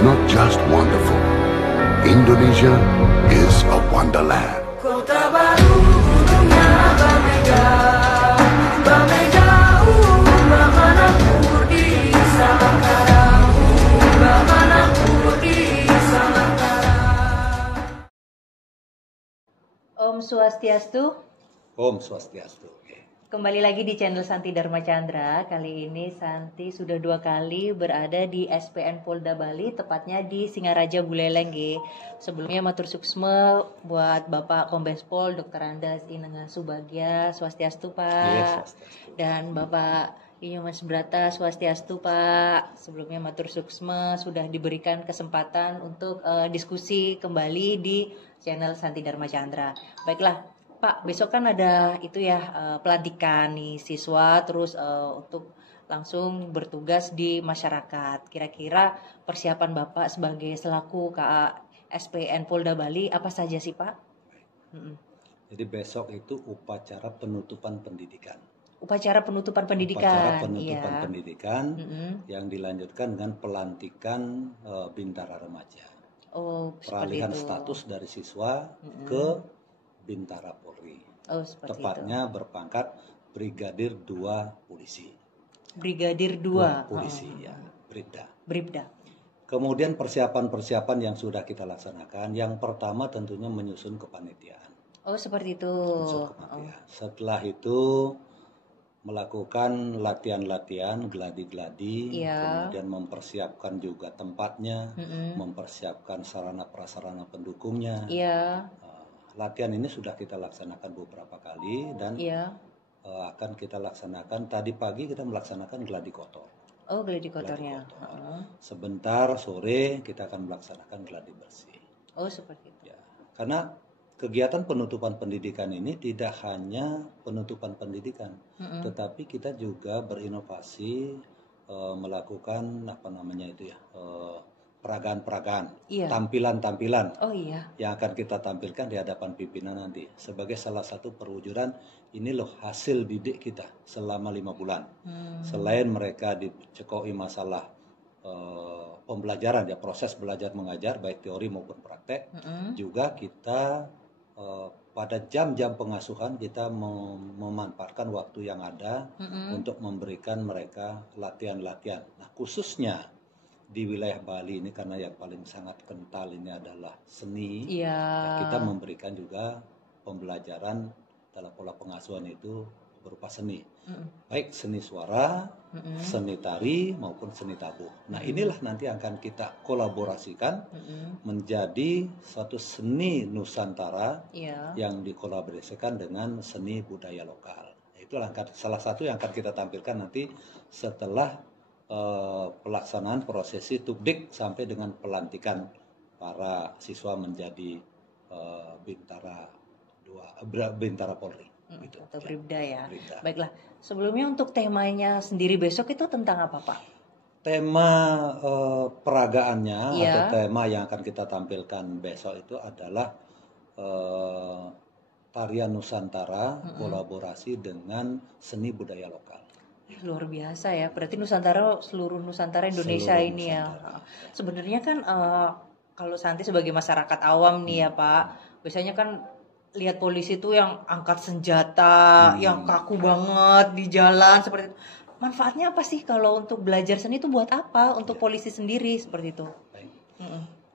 is not just wonderful. Indonesia is a wonderland. Kota baru dunia Bamega, Bamega, Bamanapur di Samantara, Bamanapur di Samantara. Om Swastiastu. Om Swastiastu. Kembali lagi di channel Santi Dharma Chandra. Kali ini Santi sudah 2 kali berada di SPN Polda Bali, tepatnya di Singaraja Buleleng. Sebelumnya matur suksma buat Bapak Kombes Pol Dr. Andas Inenga Subagya, Swastiastu Pak. Yes, Swastiastu. Dan Bapak Inyo Mas Brata, Swastiastu Pak. Sebelumnya matur suksma sudah diberikan kesempatan untuk diskusi kembali di channel Santi Dharma Chandra. Baiklah Pak, besok kan ada itu ya pelantikan nih siswa terus untuk langsung bertugas di masyarakat. Kira-kira persiapan Bapak sebagai selaku KA SPN Polda Bali apa saja sih Pak? Jadi besok itu upacara penutupan pendidikan. Upacara penutupan pendidikan. Upacara penutupan iya. pendidikan yang dilanjutkan dengan pelantikan Bintara Remaja. Oh, peralihan itu. Status dari siswa ke Bintara Polri. Oh, seperti tepatnya itu. berpangkat Brigadir 2 Polisi. Brigadir 2 Polisi ya, Bribda. Bribda. Kemudian persiapan-persiapan yang sudah kita laksanakan. Yang pertama tentunya menyusun kepanitiaan. Oh, seperti itu. Setelah itu melakukan latihan-latihan gladi-gladi, kemudian mempersiapkan juga tempatnya, mempersiapkan sarana prasarana pendukungnya. Latihan ini sudah kita laksanakan beberapa kali dan akan kita laksanakan. Tadi pagi kita melaksanakan gladi kotor. Oh, gladi kotornya. Sebentar sore kita akan melaksanakan gladi bersih. Oh, seperti itu. Ya, karena kegiatan penutupan pendidikan ini tidak hanya penutupan pendidikan, tetapi kita juga berinovasi melakukan peragaan-peragaan, tampilan-tampilan yang akan kita tampilkan di hadapan pimpinan nanti sebagai salah satu perwujudan ini loh hasil didik kita selama 5 bulan. Selain mereka dicekoi masalah pembelajaran ya, proses belajar mengajar baik teori maupun praktek, juga kita pada jam-jam pengasuhan kita memanfaatkan waktu yang ada untuk memberikan mereka latihan-latihan. Nah, khususnya di wilayah Bali ini karena yang paling sangat kental ini adalah seni. Kita memberikan juga pembelajaran dalam pola pengasuhan itu berupa seni. Baik seni suara, seni tari maupun seni tabuh. Nah, inilah nanti akan kita kolaborasikan menjadi suatu seni Nusantara yang dikolaborasikan dengan seni budaya lokal. Itulah salah satu yang akan kita tampilkan nanti setelah pelaksanaan prosesi tubdik sampai dengan pelantikan para siswa menjadi Bintara Polri. Gitu. Atau Bribda ya. Bribda. Baiklah, sebelumnya untuk temanya sendiri besok itu tentang apa Pak? Tema peragaannya atau tema yang akan kita tampilkan besok itu adalah tarian Nusantara kolaborasi dengan seni budaya lokal. Luar biasa ya, berarti seluruh Nusantara Indonesia ini Nusantara. Ya. Sebenarnya kan kalau Santi sebagai masyarakat awam nih ya Pak, biasanya kan lihat polisi tuh yang angkat senjata, yang kaku banget di jalan seperti itu. Manfaatnya apa sih kalau untuk belajar seni itu buat apa? Untuk polisi sendiri seperti itu.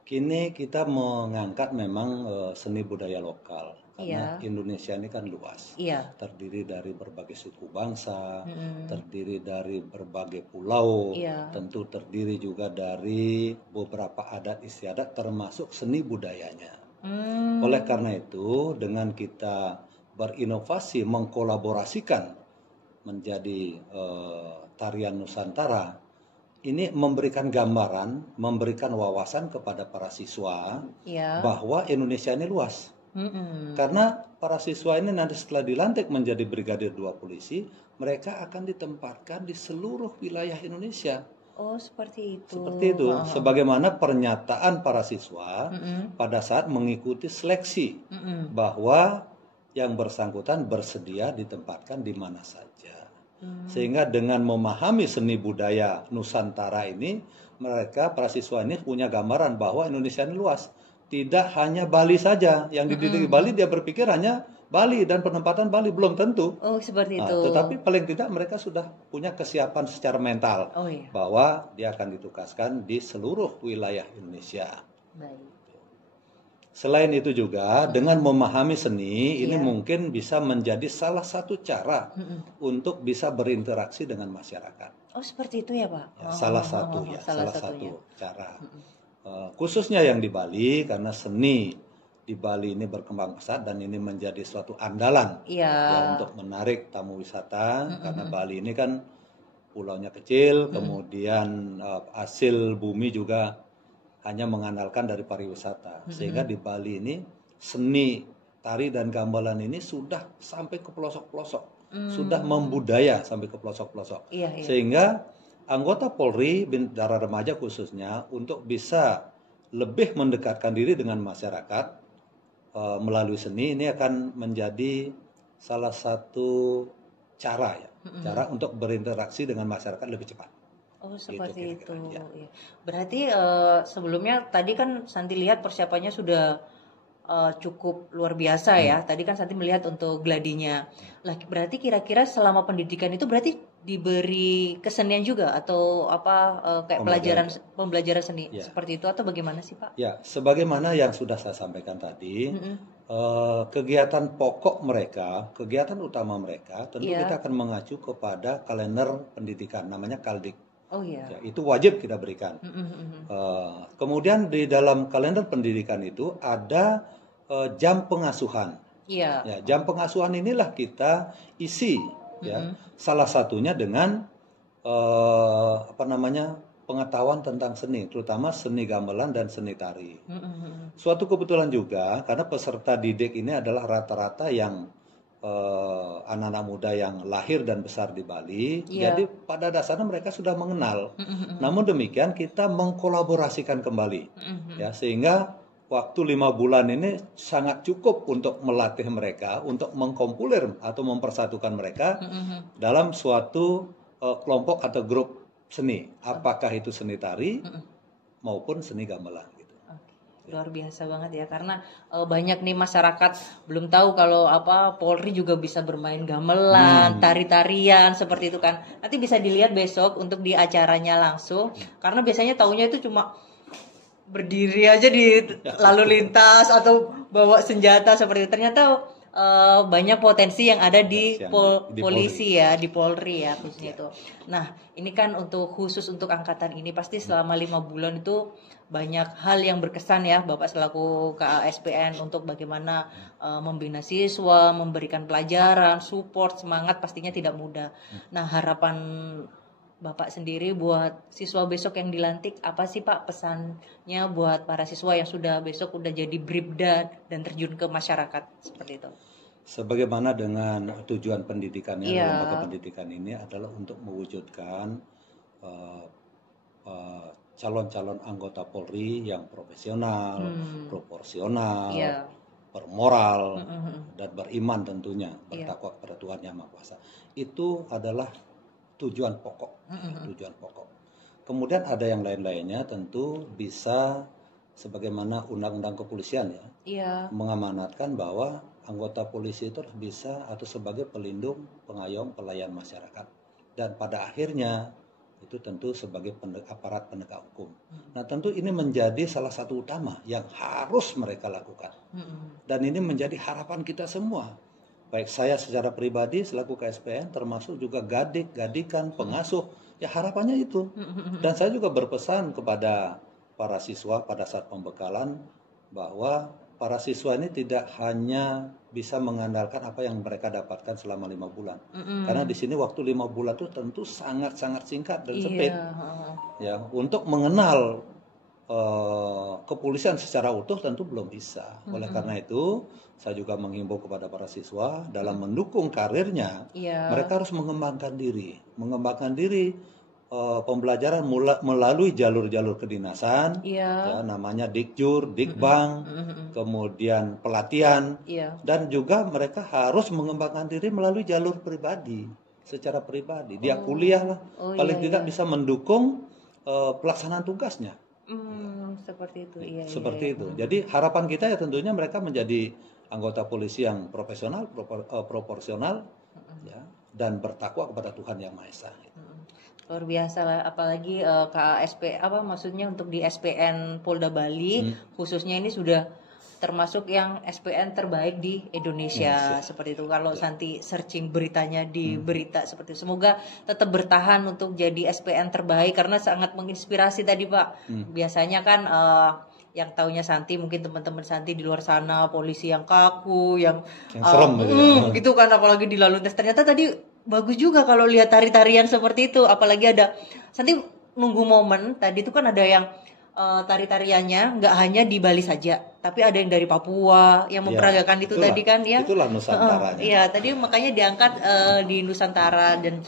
Kini kita mengangkat memang seni budaya lokal. Karena Indonesia ini kan luas, terdiri dari berbagai suku bangsa, terdiri dari berbagai pulau, tentu terdiri juga dari beberapa adat istiadat termasuk seni budayanya. Oleh karena itu, dengan kita berinovasi mengkolaborasikan menjadi tarian Nusantara, ini memberikan gambaran, memberikan wawasan kepada para siswa bahwa Indonesia ini luas. Karena para siswa ini nanti setelah dilantik menjadi Brigadir 2 Polisi, mereka akan ditempatkan di seluruh wilayah Indonesia. Oh, seperti itu. Seperti itu. Sebagaimana pernyataan para siswa pada saat mengikuti seleksi bahwa yang bersangkutan bersedia ditempatkan di mana saja. Sehingga dengan memahami seni budaya Nusantara ini, mereka para siswa ini punya gambaran bahwa Indonesia ini luas. Tidak hanya Bali saja yang dididik di Bali, dia berpikir hanya Bali dan penempatan Bali, belum tentu. Oh, seperti itu. Tetapi paling tidak mereka sudah punya kesiapan secara mental bahwa dia akan ditugaskan di seluruh wilayah Indonesia. Baik. Selain itu juga dengan memahami seni ini mungkin bisa menjadi salah satu cara untuk bisa berinteraksi dengan masyarakat. Oh, seperti itu ya, Pak? Ya, salah satu cara. Khususnya yang di Bali, karena seni di Bali ini berkembang pesat dan ini menjadi suatu andalan ya, untuk menarik tamu wisata. Karena Bali ini kan pulaunya kecil, kemudian hasil bumi juga hanya mengandalkan dari pariwisata. Sehingga di Bali ini seni tari dan gamelan ini sudah sampai ke pelosok-pelosok. Sudah membudaya sampai ke pelosok-pelosok. Sehingga anggota Polri, Bintara Remaja khususnya, untuk bisa lebih mendekatkan diri dengan masyarakat melalui seni, ini akan menjadi salah satu cara ya, cara untuk berinteraksi dengan masyarakat lebih cepat. Oh, seperti gitu, itu. ya. Berarti sebelumnya tadi kan Santi lihat persiapannya sudah cukup luar biasa ya. Tadi kan Santi melihat untuk gladinya. Lah, berarti kira-kira selama pendidikan itu berarti diberi kesenian juga atau apa kayak pembelajaran seni seperti itu atau bagaimana sih, Pak? Ya, sebagaimana yang sudah saya sampaikan tadi, kegiatan pokok mereka, kegiatan utama mereka, tentu kita akan mengacu kepada kalender pendidikan, namanya Kaldik. Oh iya. Ya, itu wajib kita berikan. Kemudian di dalam kalender pendidikan itu ada jam pengasuhan. Ya, jam pengasuhan inilah kita isi. Ya, salah satunya dengan pengetahuan tentang seni, terutama seni gamelan dan seni tari. Suatu kebetulan juga karena peserta didik ini adalah rata-rata yang anak-anak muda yang lahir dan besar di Bali, jadi pada dasarnya mereka sudah mengenal. Namun demikian kita mengkolaborasikan kembali, ya, sehingga waktu 5 bulan ini sangat cukup untuk melatih mereka, untuk mengkompuler atau mempersatukan mereka dalam suatu kelompok atau grup seni, apakah itu seni tari maupun seni gamelan. Luar biasa banget ya, karena banyak nih masyarakat belum tahu kalau Polri juga bisa bermain gamelan, tari-tarian seperti itu kan. Nanti bisa dilihat besok untuk di acaranya langsung, karena biasanya taunya itu cuma berdiri aja di lalu lintas atau bawa senjata seperti itu. Ternyata banyak potensi yang ada di polisi ya, di Polri ya khususnya itu. Nah, ini kan khusus untuk angkatan ini pasti selama 5 bulan itu banyak hal yang berkesan ya Bapak selaku KASPN untuk bagaimana membina siswa, memberikan pelajaran, support, semangat pastinya tidak mudah. Nah, harapan Bapak sendiri buat siswa besok yang dilantik apa sih Pak pesannya buat para siswa yang sudah besok udah jadi bribda dan terjun ke masyarakat seperti itu? Sebagaimana dengan tujuan pendidikannya, lembaga pendidikan ini adalah untuk mewujudkan calon-calon anggota Polri yang profesional, proporsional, bermoral, dan beriman tentunya, bertakwa kepada Tuhan Yang Maha Kuasa. Itu adalah tujuan pokok. Tujuan pokok. Kemudian ada yang lain-lainnya tentu bisa sebagaimana undang-undang kepolisian ya, mengamanatkan bahwa anggota polisi itu bisa atau sebagai pelindung, pengayom, pelayan masyarakat. Dan pada akhirnya itu tentu sebagai aparat penegak hukum. Nah, tentu ini menjadi salah satu utama yang harus mereka lakukan. Dan ini menjadi harapan kita semua. Baik saya secara pribadi selaku KSPN, termasuk juga gadikan, pengasuh, ya harapannya itu. Dan saya juga berpesan kepada para siswa pada saat pembekalan bahwa para siswa ini tidak hanya bisa mengandalkan apa yang mereka dapatkan selama 5 bulan. Karena di sini waktu 5 bulan itu tentu sangat-sangat singkat dan sempit. Ya, untuk mengenal kepolisian secara utuh tentu belum bisa. Oleh karena itu, saya juga menghimbau kepada para siswa dalam mendukung karirnya, mereka harus mengembangkan diri. Pembelajaran melalui jalur-jalur kedinasan, ya, namanya Dikjur, Dikbang, kemudian pelatihan, dan juga mereka harus mengembangkan diri melalui jalur pribadi. secara pribadi. Dia kuliah lah, paling tidak bisa mendukung pelaksanaan tugasnya. Seperti itu. Iya, seperti itu. Jadi harapan kita ya tentunya mereka menjadi anggota polisi yang profesional, proporsional, ya, dan bertakwa kepada Tuhan Yang Maha Esa. Luar biasa lah, apalagi KSP maksudnya untuk di SPN Polda Bali khususnya ini sudah termasuk yang SPN terbaik di Indonesia. Seperti itu. Kalau Santi searching beritanya di berita seperti itu, semoga tetap bertahan untuk jadi SPN terbaik karena sangat menginspirasi tadi Pak. Biasanya kan yang taunya Santi, mungkin teman-teman Santi di luar sana polisi yang kaku, yang serem gitu kan, apalagi di lalu lintas. Ternyata tadi bagus juga kalau lihat tari-tarian seperti itu, apalagi ada Santi nunggu momen tadi itu kan ada yang tari-tariannya nggak hanya di Bali saja, tapi ada yang dari Papua yang memperagakan itu tadi kan ya. Itulah Nusantaranya. Iya, tadi makanya diangkat di Nusantara dan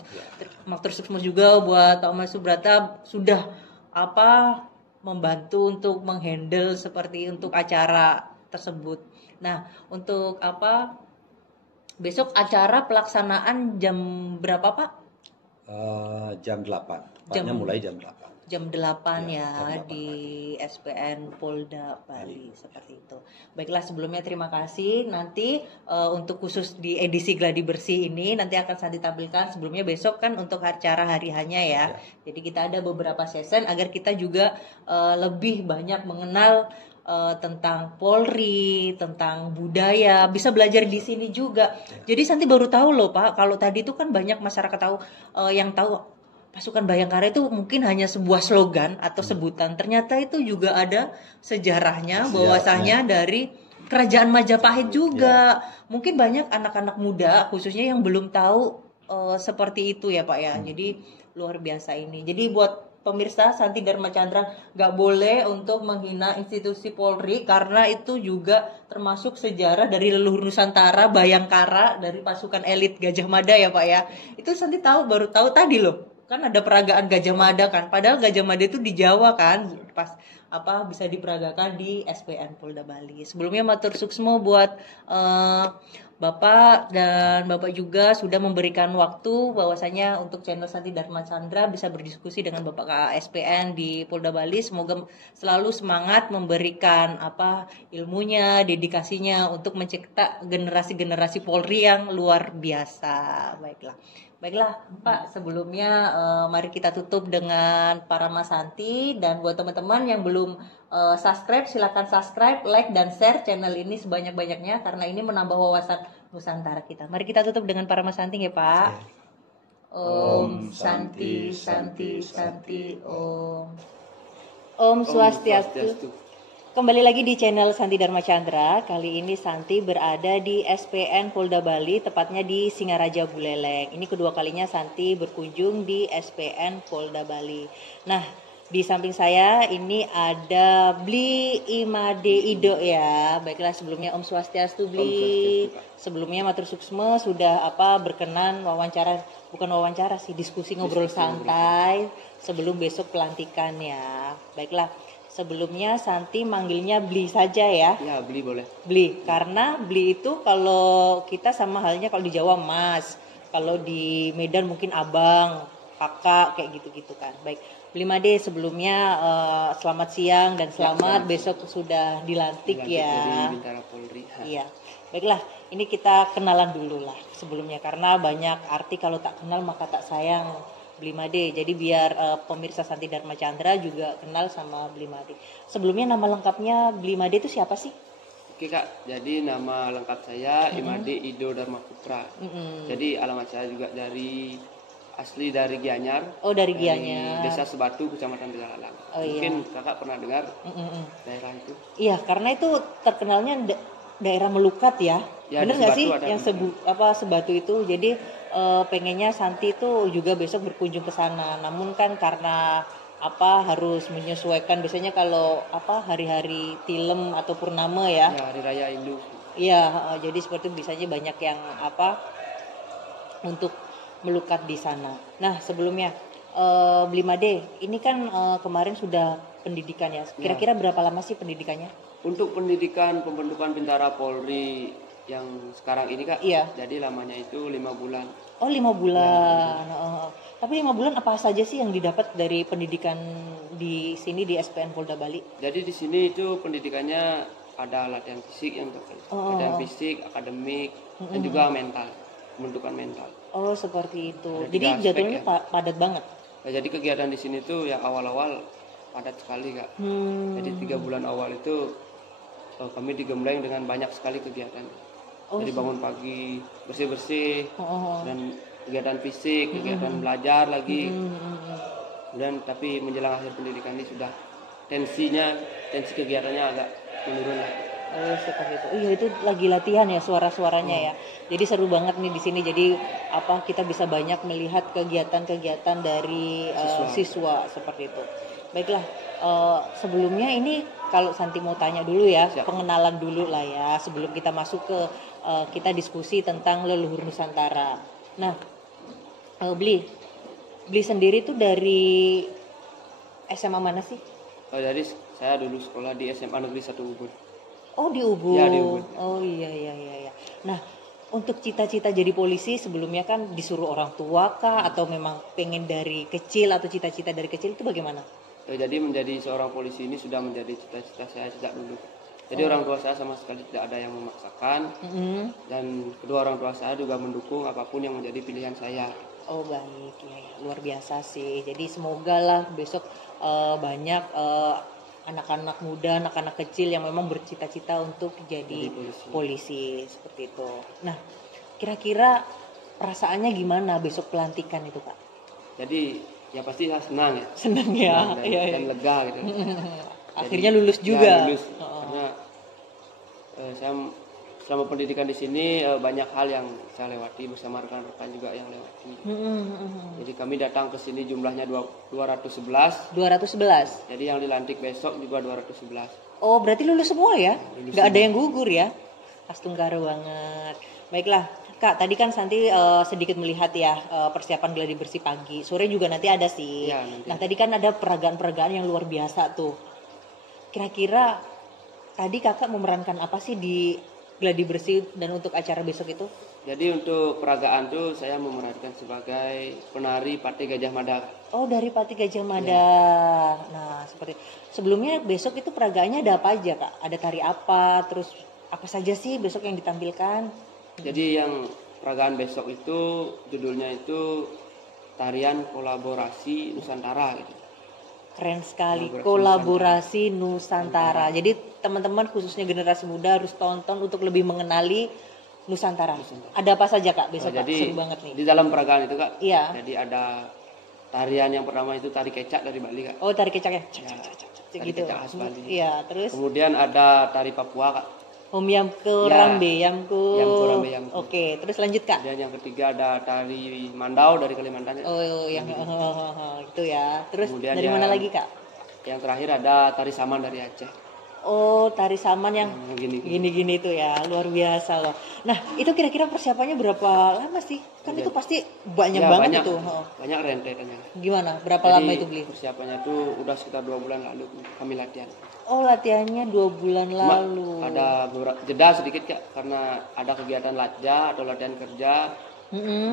terus juga buat Thomas Subrata sudah membantu untuk menghandle seperti untuk acara tersebut. Nah, untuk besok acara pelaksanaan jam berapa Pak? Jam 8. Tepatnya mulai jam 8. Jam 8 ya, di SPN Polda Bali seperti itu. Baiklah, sebelumnya terima kasih. Nanti untuk khusus di edisi Gladi Bersih ini nanti akan Santi tampilkan. Sebelumnya besok kan untuk acara hari hanya ya. Jadi kita ada beberapa session agar kita juga lebih banyak mengenal tentang Polri, tentang budaya, bisa belajar di sini juga. Jadi Santi baru tahu loh Pak, kalau tadi itu kan banyak masyarakat tahu yang tahu Pasukan Bayangkara itu mungkin hanya sebuah slogan atau sebutan. Ternyata itu juga ada sejarahnya, bahwasanya dari Kerajaan Majapahit juga. Mungkin banyak anak-anak muda khususnya yang belum tahu seperti itu ya Pak ya. Jadi luar biasa ini. Jadi buat pemirsa, Santi Dharma Chandra nggak boleh untuk menghina institusi Polri karena itu juga termasuk sejarah dari leluhur Nusantara, Bayangkara, dari pasukan elit Gajah Mada ya Pak ya. Itu Santi baru tahu tadi loh. Kan ada peragaan Gajah Mada kan, padahal Gajah Mada itu di Jawa kan, pas bisa diperagakan di SPN Polda Bali. Sebelumnya matur suksmo buat Bapak dan Bapak juga sudah memberikan waktu bahwasanya untuk channel Santi Dharma Chandra bisa berdiskusi dengan Bapak KSPN di Polda Bali. Semoga selalu semangat memberikan ilmunya, dedikasinya untuk mencetak generasi-generasi Polri yang luar biasa. Baiklah Pak, sebelumnya mari kita tutup dengan Parama Santi. Dan buat teman-teman yang belum subscribe, silakan subscribe, like, dan share channel ini sebanyak-banyaknya karena ini menambah wawasan Nusantara kita. Mari kita tutup dengan Parama Santi ya Pak. Om Santi Santi Santi Om. Om Swastiastu. Kembali lagi di channel Santi Dharma Chandra. Kali ini Santi berada di SPN Polda Bali, tepatnya di Singaraja Buleleng. Ini kedua kalinya Santi berkunjung di SPN Polda Bali. Nah, di samping saya ini ada Bli Imade Ido ya. Baiklah, sebelumnya Om Swastiastu Bli. Sebelumnya matur suksma sudah berkenan diskusi ngobrol santai sebelum besok pelantikan ya. Baiklah. Sebelumnya Santi manggilnya Bli saja ya. Ya, Bli boleh. Bli, karena Bli itu kalau kita sama halnya kalau di Jawa Mas, kalau di Medan mungkin abang, kakak, kayak gitu-gitu kan. Baik, Bli Made sebelumnya selamat siang dan selamat besok sudah dilantik ya. Dari Bintara Polri. Iya, baiklah. Ini kita kenalan dulu lah sebelumnya karena banyak arti kalau tak kenal maka tak sayang. Bli Made, jadi biar pemirsa Santi Dharma Chandra juga kenal sama Bli Made. Sebelumnya nama lengkapnya Bli Made itu siapa sih? Oke Kak, jadi nama lengkap saya Imade Ido Dharma Putra. Jadi alamat saya juga asli dari Gianyar. Oh, dari Gianyar. Desa Sebatu, Kecamatan Belalang. Mungkin Kakak pernah dengar daerah itu? Iya, karena itu terkenalnya daerah Melukat ya. Bener nggak sih yang Sebatu itu? Jadi pengennya Santi itu juga besok berkunjung ke sana. Namun kan karena harus menyesuaikan biasanya kalau hari-hari tilem atau purnama ya. Ya, hari raya Hindu. Iya, jadi seperti itu biasanya banyak yang untuk melukat di sana. Nah, sebelumnya Bli Made, ini kan kemarin sudah pendidikan ya. Kira-kira berapa lama sih pendidikannya? Untuk pendidikan pembentukan Bintara Polri yang sekarang ini Kak. Iya. Jadi lamanya itu 5 bulan. Oh 5 bulan. Tapi 5 bulan apa saja sih yang didapat dari pendidikan di sini di SPN Polda Bali? Jadi di sini itu pendidikannya ada latihan fisik yang latihan fisik, akademik, dan juga mental, pembentukan mental. Oh seperti itu. Ada Jadi 3 aspek jadwalnya ya. padat banget. Nah, jadi kegiatan di sini tuh ya awal-awal padat sekali Kak. Jadi 3 bulan awal itu kami digembleng dengan banyak sekali kegiatan. Jadi bangun pagi, bersih-bersih, dan kegiatan fisik, kegiatan belajar lagi. Dan tapi menjelang akhir pendidikan ini sudah tensi kegiatannya agak menurun lagi. Oh seperti itu. Iya itu lagi latihan ya suara-suaranya ya. Jadi seru banget nih di sini. Jadi kita bisa banyak melihat kegiatan-kegiatan dari siswa seperti itu. Baiklah. Sebelumnya ini kalau Santi mau tanya dulu ya, pengenalan dulu lah ya sebelum kita masuk ke kita diskusi tentang leluhur Nusantara. Nah, Bli sendiri tuh dari SMA mana sih? Oh, jadi saya dulu sekolah di SMA Negeri 1 Ubud. Oh di Ubud. Ya, di Ubud. Oh iya. Nah, untuk cita-cita jadi polisi sebelumnya kan disuruh orang tua kah atau memang pengen dari kecil atau cita-cita dari kecil itu bagaimana? Jadi menjadi seorang polisi ini sudah menjadi cita-cita saya sejak dulu. Jadi orang tua saya sama sekali tidak ada yang memaksakan, dan kedua orang tua saya juga mendukung apapun yang menjadi pilihan saya. Oh baik, ya, luar biasa sih. Jadi semoga lah besok banyak anak-anak muda, anak-anak kecil yang memang bercita-cita untuk jadi polisi seperti itu. Nah, kira-kira perasaannya gimana besok pelantikan itu Kak? Jadi ya pasti saya senang ya. Senang ya, dan lega gitu. Akhirnya lulus juga. Ya, lulus. Karena saya selama pendidikan di sini banyak hal yang saya lewati bersama rekan-rekan juga yang lewati. Jadi kami datang ke sini jumlahnya 211. 211. Jadi yang dilantik besok juga 211. Oh berarti lulus semua ya? Nggak ada yang gugur ya? Astungkara banget. Baiklah Kak, tadi kan Santi sedikit melihat ya persiapan gladi bersih pagi. Sore juga nanti ada sih. Ya, nanti. Nah tadi kan ada peragaan-peragaan yang luar biasa tuh. Kira-kira tadi kakak memerankan apa sih di gladi bersih dan untuk acara besok itu? Jadi untuk peragaan tuh saya memerankan sebagai penari Pati Gajah Mada. Oh dari Pati Gajah Mada. Nah seperti sebelumnya besok itu peragaannya ada apa aja Kak? Ada tari apa? Terus apa saja sih besok yang ditampilkan? Jadi yang peragaan besok itu judulnya itu tarian kolaborasi Nusantara gitu. Keren sekali, kolaborasi Nusantara. Jadi teman-teman khususnya generasi muda harus tonton untuk lebih mengenali Nusantara. Ada apa saja Kak besok? Jadi seru banget nih. Di dalam peragaan itu Kak. Iya. Jadi ada tarian yang pertama itu tari kecak dari Bali Kak. Oh tari kecak ya? Tari Gitu. kecak khas Bali. Iya terus. Kemudian ada tari Papua Kak. Yamku Ya. Rambe Yamku. Rambe Yamku. Oke, terus lanjut Kak. Dan yang ketiga ada tari Mandau dari Kalimantan. Oh yang itu ya. Terus Kemudian dari mana lagi Kak? Yang terakhir ada tari Saman dari Aceh. Oh tari Saman yang Gini-gini. gini-gini itu ya, luar biasa loh. Nah itu kira-kira persiapannya berapa lama sih? Kan itu pasti banyak Ya, banget banyak, itu. Banyak rentetannya. Gimana? Berapa Jadi, lama itu beli? Persiapannya tuh udah sekitar 2 bulan lalu kami latihan. Oh latihannya 2 bulan Cuma lalu. ada beberapa jeda sedikit Kak, karena ada kegiatan latja atau latihan kerja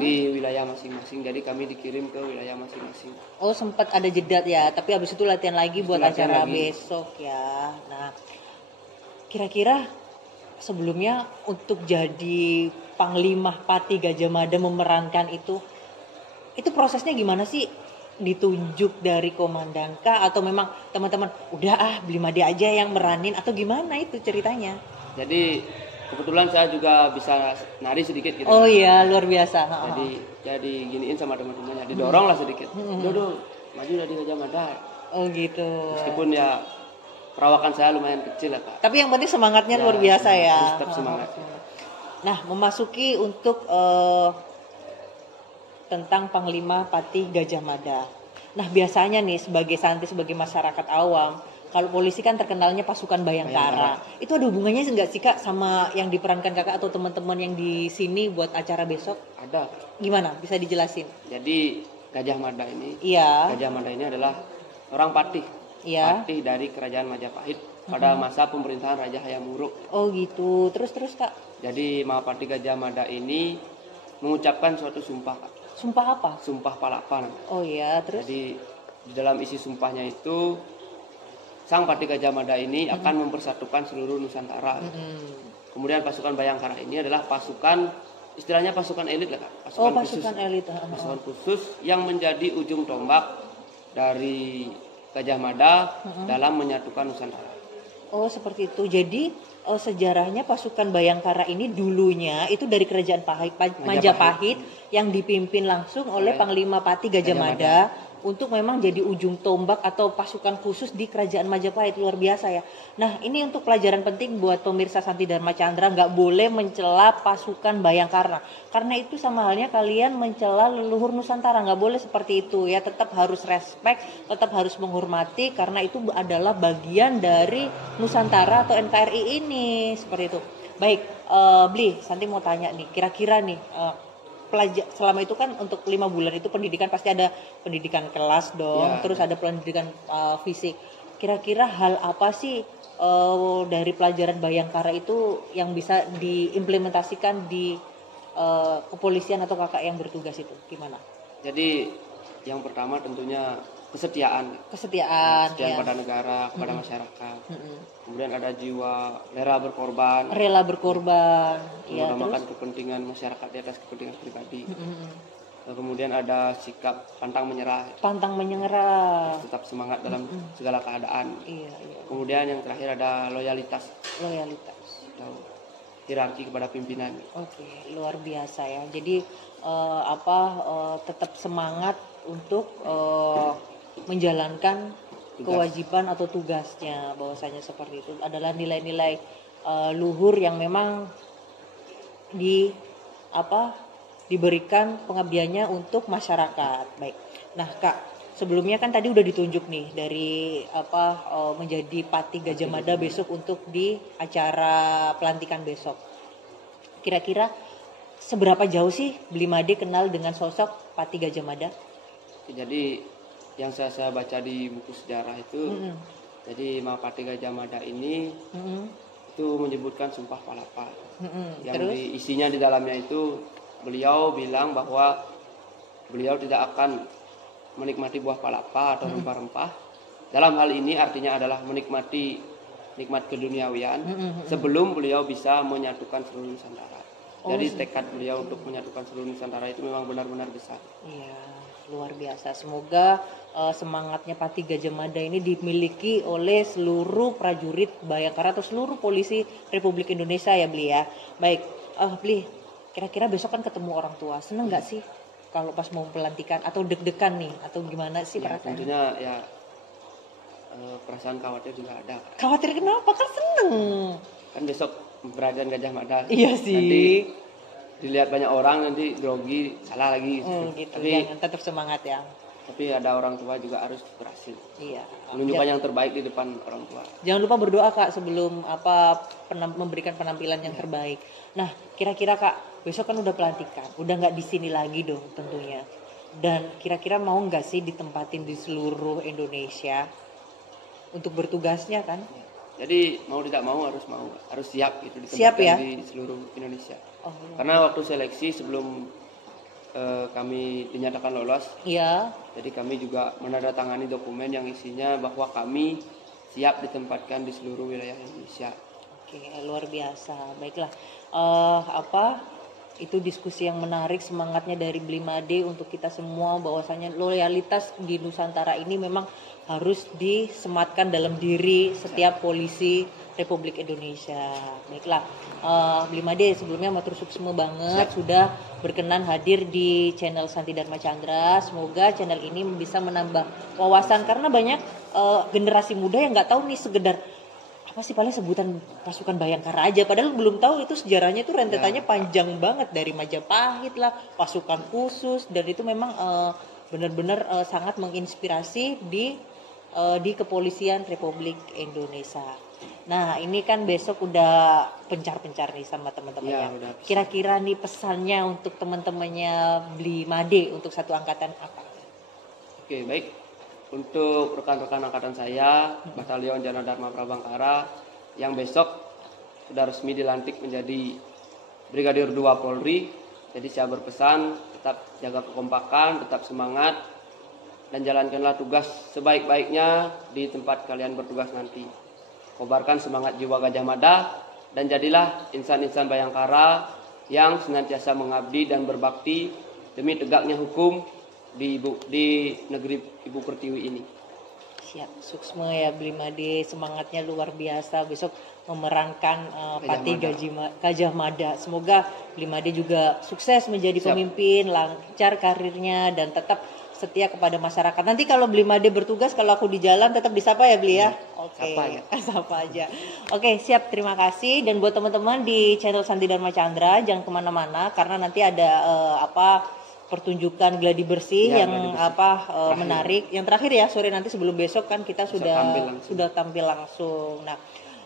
di wilayah masing-masing. Jadi kami dikirim ke wilayah masing-masing. Oh sempat ada jeda ya, tapi habis itu latihan lagi buat Latihan acara lagi. besok ya. Nah, kira-kira sebelumnya untuk jadi Panglima Pati Gajah Mada memerankan itu prosesnya gimana sih? Ditunjuk dari komandan kah atau memang teman-teman udah beli Made aja yang meranin atau gimana itu ceritanya? Jadi kebetulan saya juga bisa nari sedikit gitu. Oh iya luar biasa. Jadi giniin sama teman-temannya, didorong lah sedikit. Dodo, maju dari Gajah Mada. Oh gitu. Meskipun ya perawakan saya lumayan kecil lah Kak. Tapi yang penting semangatnya Ya, luar biasa ya. harus tetap semangat. Nah, memasuki untuk tentang Panglima Pati Gajah Mada. Nah, biasanya nih sebagai Santi, sebagai masyarakat awam, kalau polisi kan terkenalnya pasukan Bayangkara. Itu ada hubungannya enggak sih Kak sama yang diperankan Kakak atau teman-teman yang di sini buat acara besok? Ada. Gimana? Bisa dijelasin? Jadi Gajah Mada ini, Iya. Gajah Mada ini adalah orang patih. patih dari kerajaan Majapahit pada masa pemerintahan Raja Hayam Wuruk. Oh gitu. Terus Kak? Jadi Mahapati Gajah Mada ini mengucapkan suatu sumpah, Kak. Sumpah apa? Sumpah Palapa. Oh iya, terus? Jadi di dalam isi sumpahnya itu Sang Pati Gajah Mada ini akan mempersatukan seluruh Nusantara. Kemudian pasukan Bayangkara ini adalah pasukan, istilahnya pasukan elit lah, Kak. Pasukan elit. Pasukan khusus yang menjadi ujung tombak dari Gajah Mada dalam menyatukan Nusantara. Oh seperti itu. Jadi sejarahnya pasukan Bayangkara ini dulunya itu dari kerajaan Majapahit yang dipimpin langsung oleh Panglima Pati Gajah Mada untuk memang jadi ujung tombak atau pasukan khusus di kerajaan Majapahit. Luar biasa ya. Nah ini untuk pelajaran penting buat pemirsa Santi Dharma Chandra, nggak boleh mencela pasukan Bayangkara, karena itu sama halnya kalian mencela leluhur Nusantara. Nggak boleh seperti itu ya, tetap harus respect, tetap harus menghormati, karena itu adalah bagian dari Nusantara atau NKRI ini, seperti itu. Baik, Bli, Santi mau tanya nih, kira-kira nih selama itu kan untuk 5 bulan itu pendidikan pasti ada pendidikan kelas dong, terus ada pendidikan fisik. Kira-kira hal apa sih dari pelajaran Bayangkara itu yang bisa diimplementasikan di kepolisian atau kakak yang bertugas itu? Gimana? Jadi yang pertama tentunya kesetiaan ya. pada negara, kepada masyarakat. Kemudian ada jiwa rela berkorban, mengutamakan kepentingan masyarakat di atas kepentingan pribadi. Kemudian ada sikap pantang menyerah, tetap semangat dalam segala keadaan. Kemudian yang terakhir ada loyalitas atau hierarki kepada pimpinan. Oke, luar biasa ya. Jadi tetap semangat untuk menjalankan kewajiban atau tugasnya, bahwasanya seperti itu adalah nilai-nilai luhur yang memang diberikan pengabdiannya untuk masyarakat. Baik. Nah, Kak, sebelumnya kan tadi udah ditunjuk nih dari menjadi Pati Gajah Mada besok untuk di acara pelantikan besok. Kira-kira seberapa jauh sih Bli Made kenal dengan sosok Pati Gajah Mada? Jadi yang saya baca di buku sejarah itu, jadi Mahapati Gajah Mada ini itu menyebutkan Sumpah Palapa. Yang isinya di dalamnya itu beliau bilang bahwa beliau tidak akan menikmati buah palapa atau rempah-rempah. Dalam hal ini artinya adalah menikmati nikmat keduniawian sebelum beliau bisa menyatukan seluruh Nusantara. Jadi tekad beliau untuk menyatukan seluruh Nusantara itu memang benar-benar besar. Iya, luar biasa. Semoga semangatnya Pati Gajah Mada ini dimiliki oleh seluruh prajurit Bayangkara atau seluruh polisi Republik Indonesia ya, Bli ya. Baik, Bli, kira-kira besok kan ketemu orang tua, seneng nggak sih kalau pas mau pelantikan, atau deg-degan nih, atau gimana sih perasaannya? Tentunya ya perasaan khawatir juga ada. Khawatir kenapa? Kan seneng. Kan besok Peragaan Gajah Mada. Iya sih. Nanti dilihat banyak orang, nanti grogi, salah lagi. Gitu. Tapi jangan, tetap semangat ya. Tapi ada orang tua juga harus berhasil. Iya. Menunjukkan yang terbaik di depan orang tua. Jangan lupa berdoa, Kak, sebelum memberikan penampilan yang terbaik. Nah, kira-kira Kak, besok kan udah pelantikan, udah nggak di sini lagi dong tentunya. Dan kira-kira mau nggak sih ditempatin di seluruh Indonesia untuk bertugasnya kan? Jadi mau tidak mau harus siap gitu ditempatkan siap, ya? di seluruh Indonesia. Karena waktu seleksi sebelum kami dinyatakan lolos, iya. Jadi kami juga menandatangani dokumen yang isinya bahwa kami siap ditempatkan di seluruh wilayah Indonesia. Oke, luar biasa. Baiklah, itu diskusi yang menarik, semangatnya dari Bli Made untuk kita semua, bahwasanya loyalitas di Nusantara ini memang harus disematkan dalam diri setiap polisi Republik Indonesia. Baiklah, Bli Made sebelumnya matur suksma banget sudah berkenan hadir di channel Santi Dharma Chandra. Semoga channel ini bisa menambah wawasan, karena banyak generasi muda yang nggak tahu nih sekedar apa sih paling sebutan pasukan Bayangkara aja, padahal belum tahu itu sejarahnya itu rentetannya panjang banget, dari Majapahit lah, pasukan khusus, dan itu memang benar-benar sangat menginspirasi di kepolisian Republik Indonesia. Nah, ini kan besok udah pencar-pencar nih sama teman-temannya. Kira-kira nih pesannya untuk teman-temannya Bli Made untuk satu angkatan apa? Oke, baik. untuk rekan-rekan angkatan saya, Batalion Jana Dharma Prabangkara, yang besok sudah resmi dilantik menjadi Brigadir 2 Polri. Jadi saya berpesan tetap jaga kekompakan, tetap semangat, dan jalankanlah tugas sebaik-baiknya di tempat kalian bertugas nanti. Kobarkan semangat jiwa Gajah Mada, dan jadilah insan-insan Bayangkara yang senantiasa mengabdi dan berbakti demi tegaknya hukum di negeri Ibu Pertiwi ini. Siap, suksma ya Blimade, semangatnya luar biasa. Besok memerankan Patih Gajah Mada. Semoga Blimade juga sukses menjadi pemimpin, lancar karirnya, dan tetap setia kepada masyarakat. Nanti kalau Blimade bertugas, kalau aku di jalan tetap disapa ya Bli ya? Oke, sapa aja. Oke, siap, terima kasih. Dan buat teman-teman di channel Santi Dharma Chandra, jangan kemana-mana karena nanti ada pertunjukan gladi bersih menarik. Yang terakhir ya, sore nanti sebelum besok kan kita sudah tampil langsung. Nah,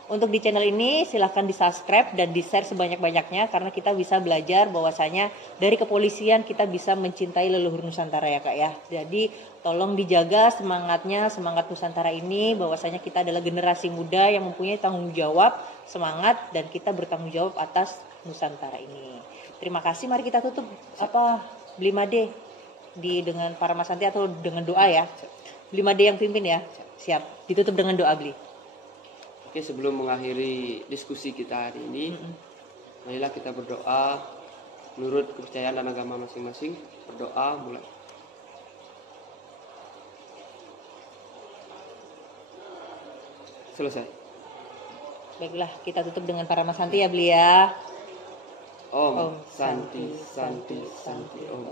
untuk di channel ini silahkan di-subscribe dan di-share sebanyak-banyaknya karena kita bisa belajar bahwasanya dari kepolisian kita bisa mencintai leluhur Nusantara ya Kak ya. Jadi tolong dijaga semangatnya, semangat Nusantara ini, bahwasanya kita adalah generasi muda yang mempunyai tanggung jawab, semangat, dan kita bertanggung jawab atas Nusantara ini. Terima kasih, mari kita tutup Blimade dengan para Mas Santi atau dengan doa ya. Blimade yang pimpin ya. Siap. Ditutup dengan doa, Bli. Oke, sebelum mengakhiri diskusi kita hari ini, marilah kita berdoa menurut kepercayaan dan agama masing-masing. Berdoa mulai. Selesai. Baiklah, kita tutup dengan para Mas Santi ya, Bli ya. Om Santi Santi Santi Om.